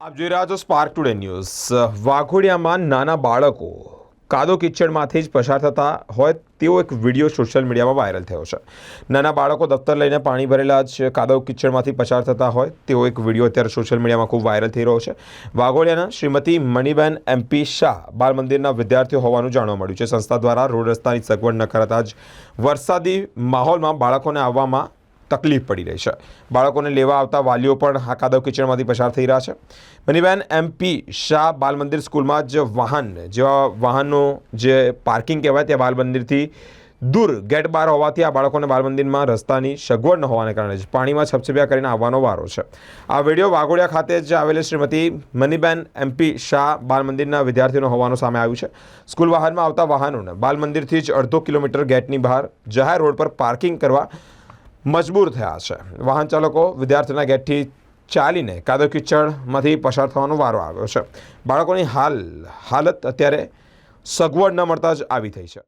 આપ જોઈ રહ્યા છો સ્પાર્ક ટુડે ન્યૂઝ। વાઘોડિયામાં નાના બાળકો કાદો કિચડમાંથી જ પસાર થતા હોય તેવો એક વિડીયો સોશિયલ મીડિયામાં વાયરલ થયો છે। નાના બાળકો દફતર લઈને પાણી ભરેલા જ કાદવ કિચડમાંથી પસાર થતા હોય તેવો એક વિડીયો અત્યારે સોશિયલ મીડિયામાં ખૂબ વાયરલ થઈ રહ્યો છે। વાઘોડિયાના શ્રીમતી મણિબેન એમપી શાહ બાળ મંદિરના વિદ્યાર્થીઓ હોવાનું જાણવા મળ્યું છે। સંસ્થા દ્વારા રોડ રસ્તાની સગવડ ન કરાતા જ વરસાદી માહોલમાં બાળકોને આવવામાં તકલીફ પડી રહી છે। બાળકોને લેવા આવતા વાલીઓ પણ આ કાદવ કિચડમાંથી પસાર થઈ રહ્યા છે। મનીબેન એમપી શાહ બાલ મંદિર સ્કૂલમાં જ જેવા વાહનનું જે પાર્કિંગ કહેવાય ત્યાં બાલ મંદિરથી દૂર ગેટ બહાર હોવાથી આ બાળકોને બાલ મંદિરમાં રસ્તાની સગવડ ન હોવાને કારણે જ પાણીમાં છપછપિયા કરીને આવવાનો વારો છે। આ વિડીયો વાઘોડિયા ખાતે જ આવેલી શ્રીમતી મનીબેન એમપી શાહ બાલ મંદિરના વિદ્યાર્થીઓનો હોવાનું સામે આવ્યું છે। સ્કૂલ વાહનમાં આવતા વાહનોને બાલ મંદિરથી જ અડધો કિલોમીટર ગેટની બહાર જાહેર રોડ પર પાર્કિંગ કરવા મજબૂર થયા છે। વાહન ચાલકો વિદ્યાર્થીઓના ગેટથી ચાલીને કાદવ કિચડમાંથી પસાર થવાનો વારો આવ્યો છે। બાળકોની હાલત અત્યારે સગવડ ન મળતા જ આવી થઈ છે।